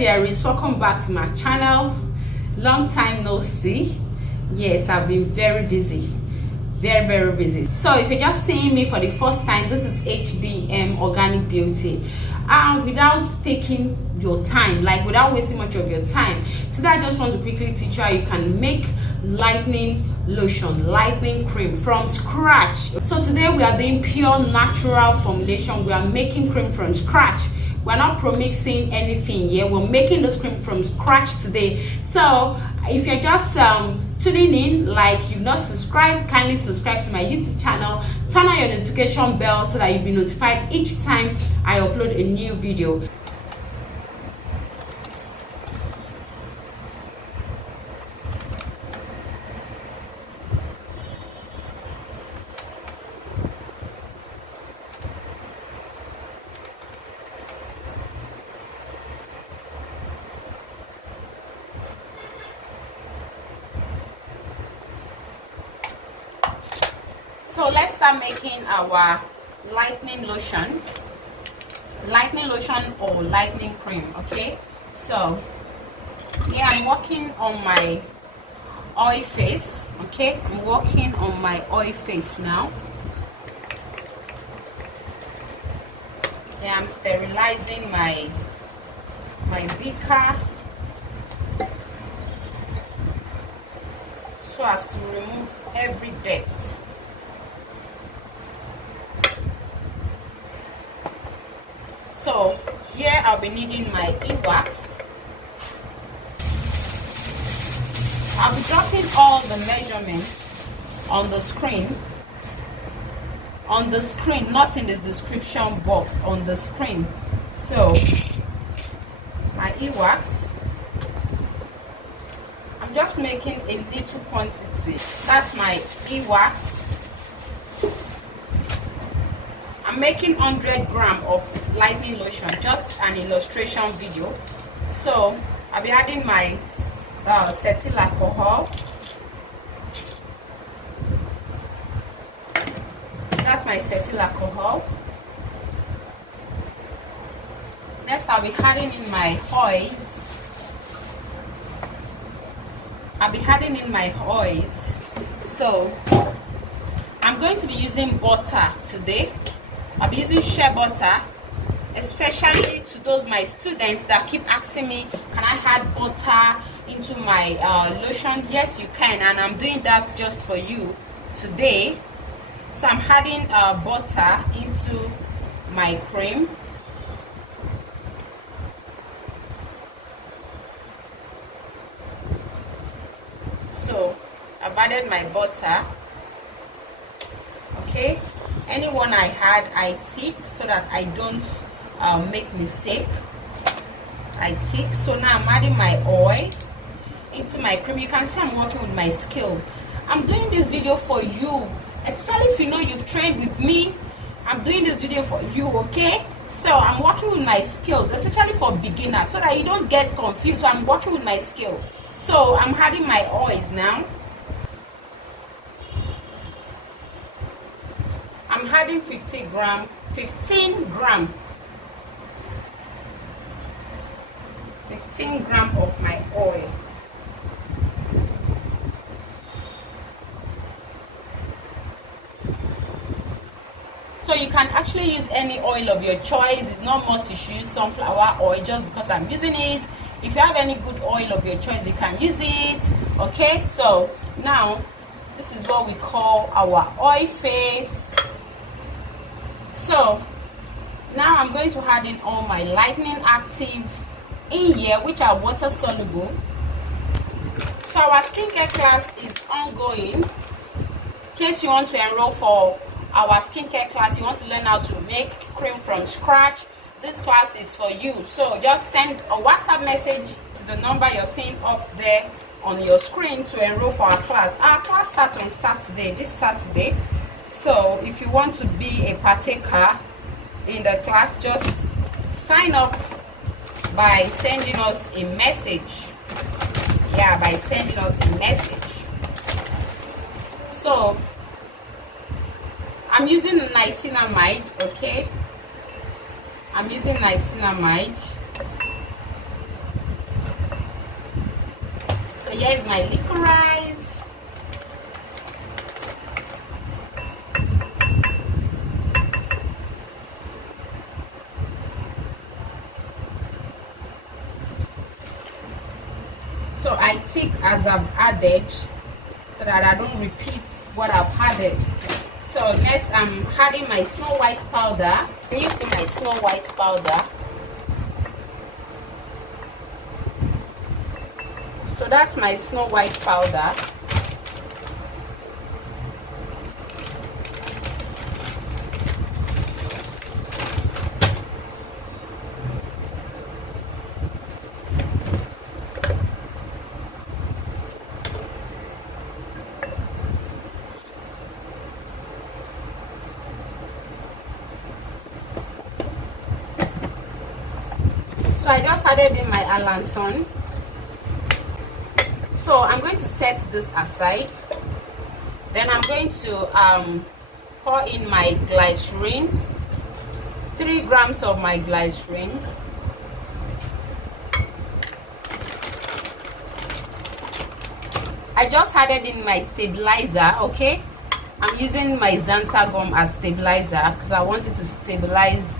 dearies, welcome back to my channel. Long time no see. Yes, I've been very busy, very busy. So if you're just seeing me for the first time, this is HBM Organic Beauty. Without taking your time, like without wasting much of your time, today I just want to quickly teach you how you can make lightening lotion, lightening cream from scratch. So today we are doing pure natural formulation. We are making cream from scratch. We're not pro-mixing anything here. We're making this cream from scratch today. So if you're just tuning in, like you've not subscribed, kindly subscribe to my YouTube channel, turn on your notification bell so that you'll be notified each time I upload a new video. So let's start making our lightening lotion or lightening cream. Okay, so here I'm working on my oil face. Okay, I'm working on my oil face now. Yeah, I'm sterilizing my beaker so as to remove every dirt. So here I'll be needing my e-wax. I'll be dropping all the measurements on the screen. On the screen, not in the description box, on the screen. So my e-wax, I'm just making a little quantity. That's my e-wax. I'm making 100 grams of lightening lotion, just an illustration video. So I'll be adding my cetyl alcohol. That's my cetyl alcohol. Next I'll be adding in my oils. So I'm going to be using butter today. I'll be using shea butter, especially to those my students that keep asking me, can I add butter into my lotion? Yes, you can, and I'm doing that just for you today. So I'm adding butter into my cream. So I've added my butter. Okay, anyone I had, I tip so that I don't make mistake. I tip. So now I'm adding my oil into my cream. You can see I'm working with my skill. I'm doing this video for you, especially if you know you've trained with me. I'm doing this video for you, okay? So I'm working with my skills, especially for beginners, so that you don't get confused. So I'm working with my skill. So I'm adding my oils now. I'm adding 15 gram of my oil. So you can actually use any oil of your choice. It's not must you should use sunflower oil just because I'm using it. If you have any good oil of your choice, you can use it. Okay, so now this is what we call our oil face. So now I'm going to add in all my lightening active in here, which are water soluble. So our skincare class is ongoing. In case you want to enroll for our skincare class, you want to learn how to make cream from scratch, this class is for you. So just send a WhatsApp message to the number you're seeing up there on your screen to enroll for our class. Our class starts on Saturday, this Saturday. So if you want to be a partaker in the class, just sign up by sending us a message. Yeah, by sending us a message. So I'm using niacinimide. Okay, I'm using niacinimide. So here is my licorice. So I tip as I've added so that I don't repeat what I've added. So next I'm adding my Snow White powder. Can you see my Snow White powder? So that's my Snow White powder. So I just added in my allantoin. So I'm going to set this aside. Then I'm going to pour in my glycerine, 3 grams of my glycerine. I just added in my stabilizer, okay? I'm using my Xanther gum as stabilizer because I wanted to stabilize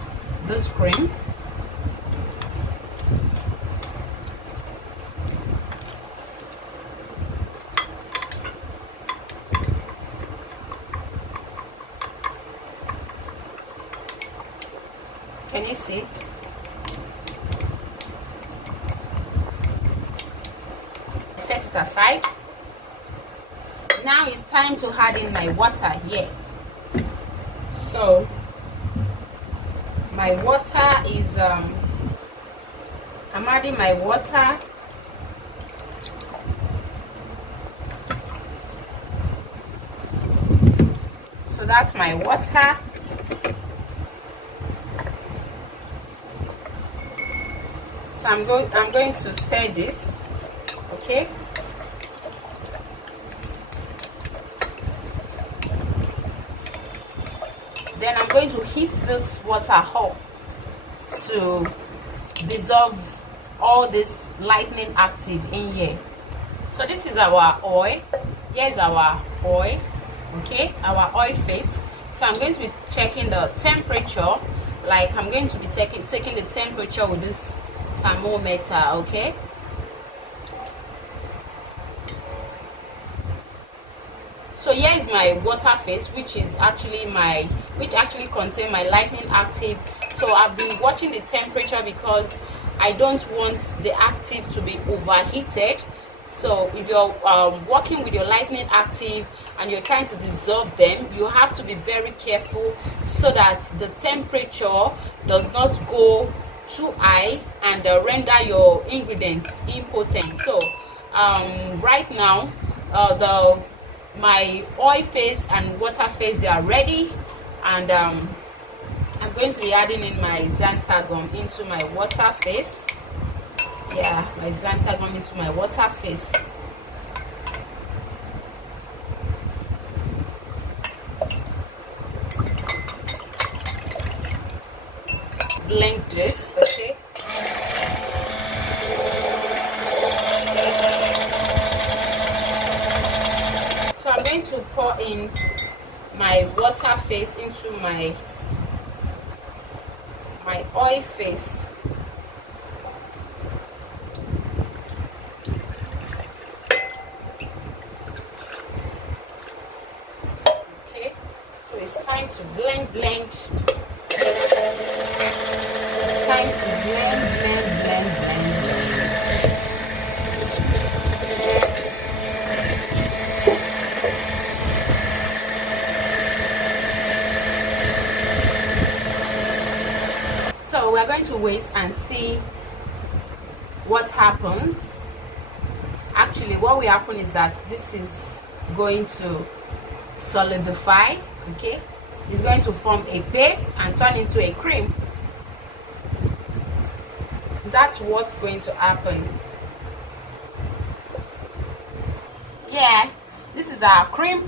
this cream. Can you see? Set it aside. Now it's time to add in my water here. So my water is I'm adding my water. So that's my water. So I'm going to stir this, okay? Then I'm going to heat this water up to dissolve all this lightening active in here. So this is our oil. Here's our oil, okay? Our oil face. So I'm going to be checking the temperature. Like I'm going to be taking the temperature with this thermometer, okay? So here is my water phase, which actually contain my lightening active. So I've been watching the temperature because I don't want the active to be overheated. So if you're working with your lightening active and you're trying to dissolve them, you have to be very careful so that the temperature does not go too high and render your ingredients impotent. So right now my oil phase and water phase, they are ready, and I'm going to be adding in my Xanther gum into my water phase. Yeah, my Xanther gum into my water phase. Blend this, okay? So I'm going to pour in my water phase into my oil phase. Okay, so it's time to blend. It's time to blend. So we're going to wait and see what happens. Actually, what will happen is that this is going to solidify, okay? It's going to form a paste and turn into a cream. That's what's going to happen. Yeah, this is our cream.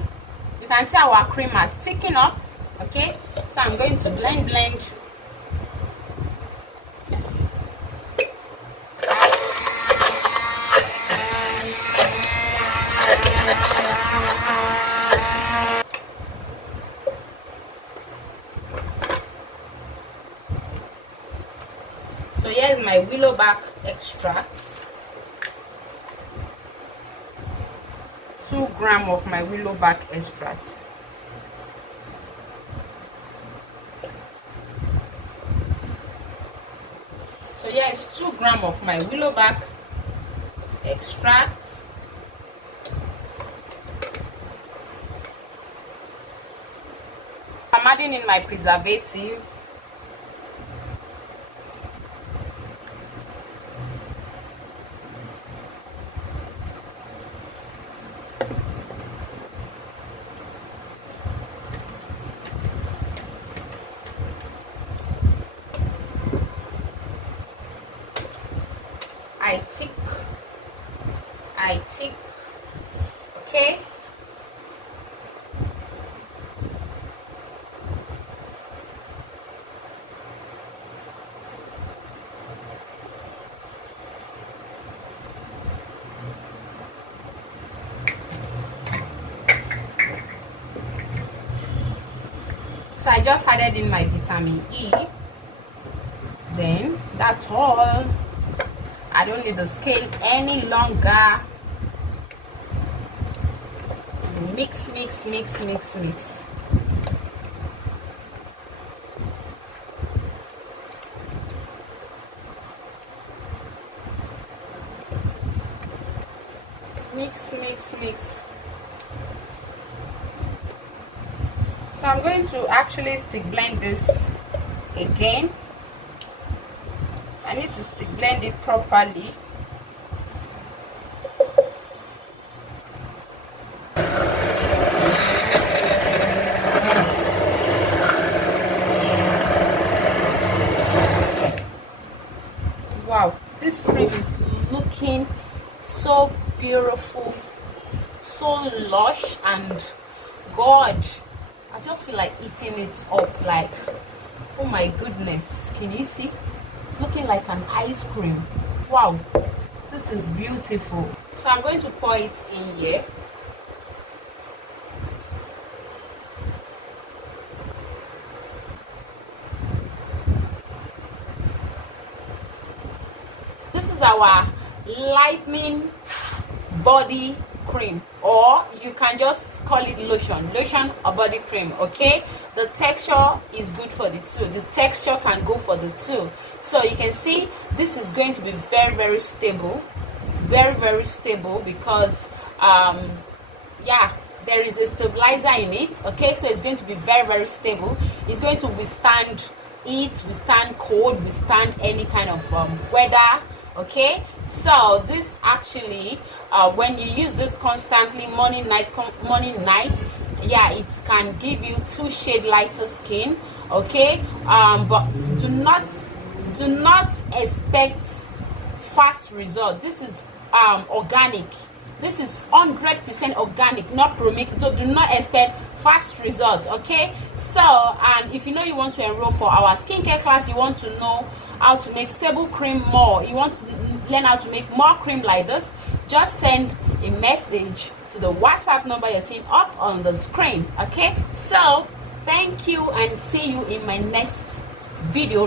You can see our cream is sticking up, okay? So I'm going to blend. back extract. 2 grams of my willow bark extract. So yeah, it's 2 grams of my willow bark extract. I'm adding in my preservative. I tick, okay. So I just added in my vitamin E. Then that's all. I don't need the scale any longer. Mix, mix, mix, mix, mix. Mix, mix, mix. So I'm going to actually stick blend this again. I need to stick blend it properly. Wow, this cream is looking so beautiful, so lush, and God, I just feel like eating it up. Like, oh my goodness, can you see? It's looking like an ice cream. Wow, this is beautiful. So I'm going to pour it in here. This is our lightening body cream, or you can just call it lotion or body cream. Okay, the texture is good for the two. The texture can go for the two. So you can see this is going to be very, very stable, very, very stable, because yeah, there is a stabilizer in it. Okay, so it's going to be very, very stable. It's going to withstand heat, withstand cold, withstand any kind of weather. Okay, so this actually when you use this constantly, morning night, yeah, it can give you 2 shades lighter skin. Okay, but do not expect fast result. This is organic. This is 100% organic, not premixed. So do not expect fast results. Okay, so and if you know you want to enroll for our skincare class, you want to know how to make stable cream more, you want to learn how to make more cream like this, just send a message to the WhatsApp number you're seeing up on the screen. Okay, so thank you, and see you in my next video.